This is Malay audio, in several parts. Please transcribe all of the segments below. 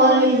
wabarakatuh.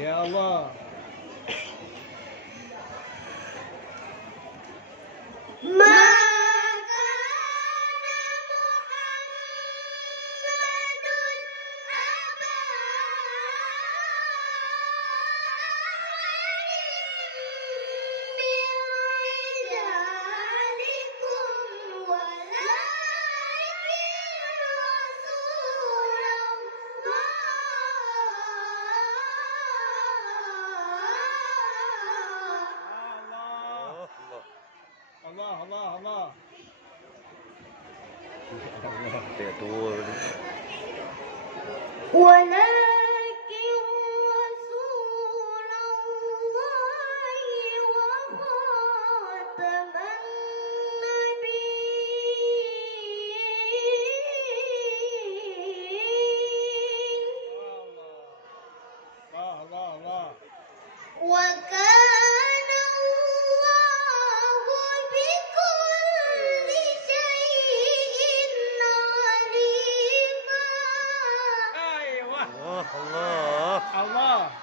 Ya Allah. Allah. Dia tua. Allah.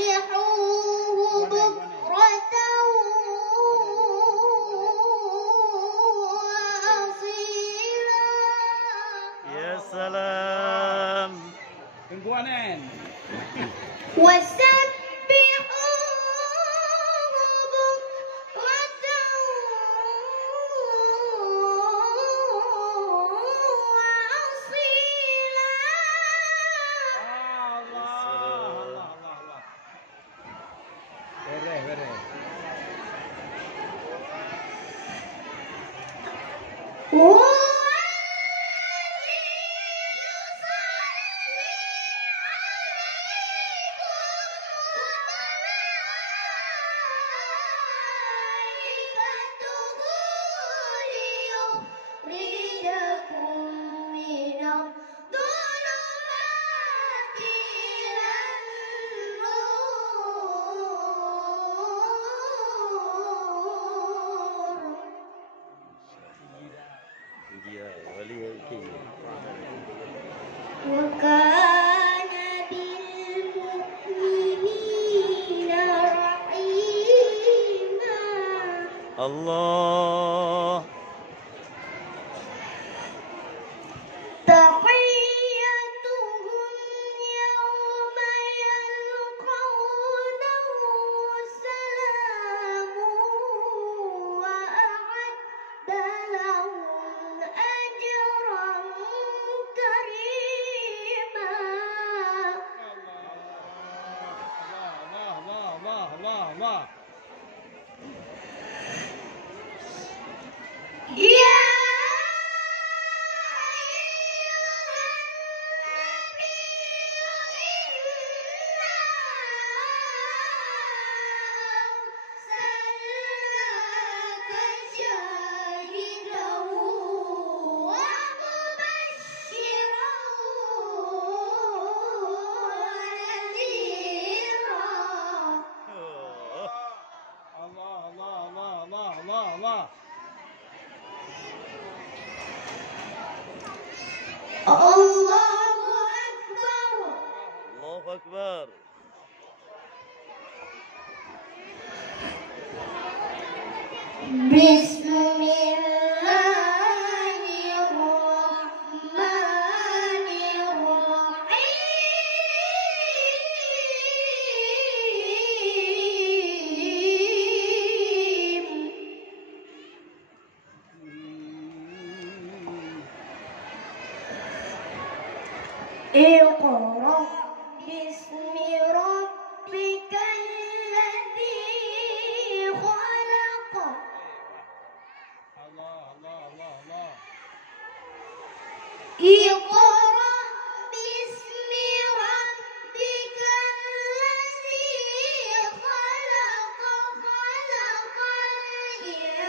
وسبحوه بكرة وأصيلا. يا سلام. Tungguanan. وكان بالمؤمنين رحيما الله. تحيتهم يوم يلقونه سلام وأعد لهم أجرا كريما الله. يا الله. الله أكبر الله أكبر. بسم الله الرحمن الرحيم اقرأ باسم ربك الذي خلق الله. اقرأ باسم ربك الذي خلق خلق الإنسان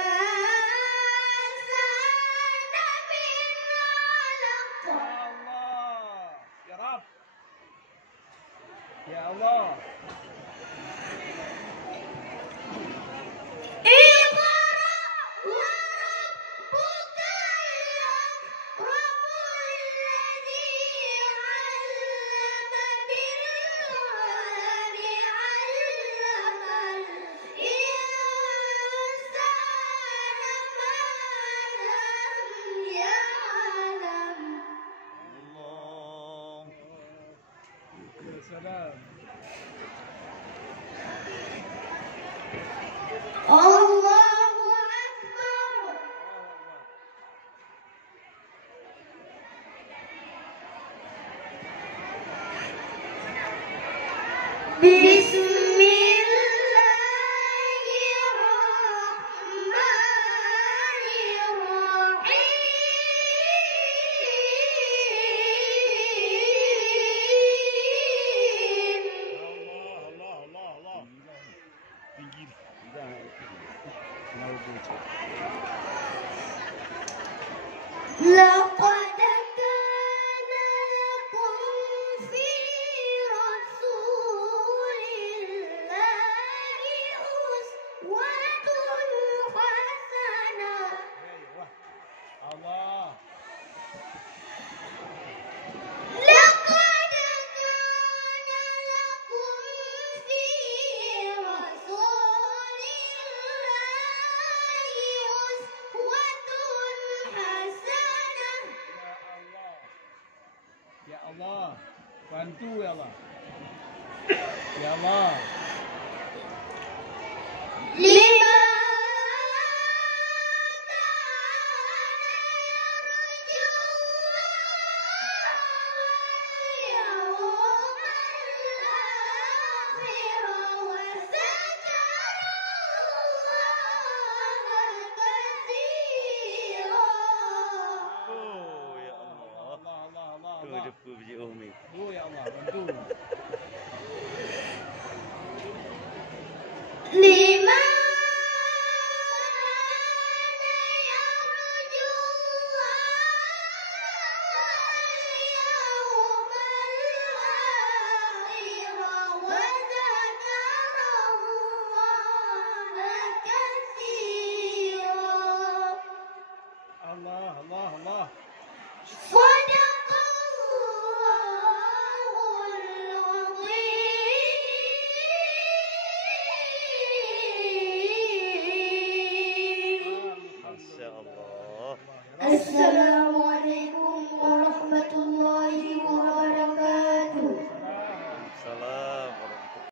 من علق الله يا رب يا الله. اقرأ وربك الأكرم الذي علم بالقلم علم الإنسان ما لم يعلم الله. يا سلام. الله أكبر بسم الله الرحمن الرحيم الله. Tinggi. لقد كان لكم في رسول الله أسوة حسنة الله. لقد كان لكم في رسول الله أسوة حسنة Ya Allah. Bantu ya Allah. Ya Allah. لمن Oh ya Allah. Tu depu biji Umi. Oh ya Allah, bantu. Allah. صدق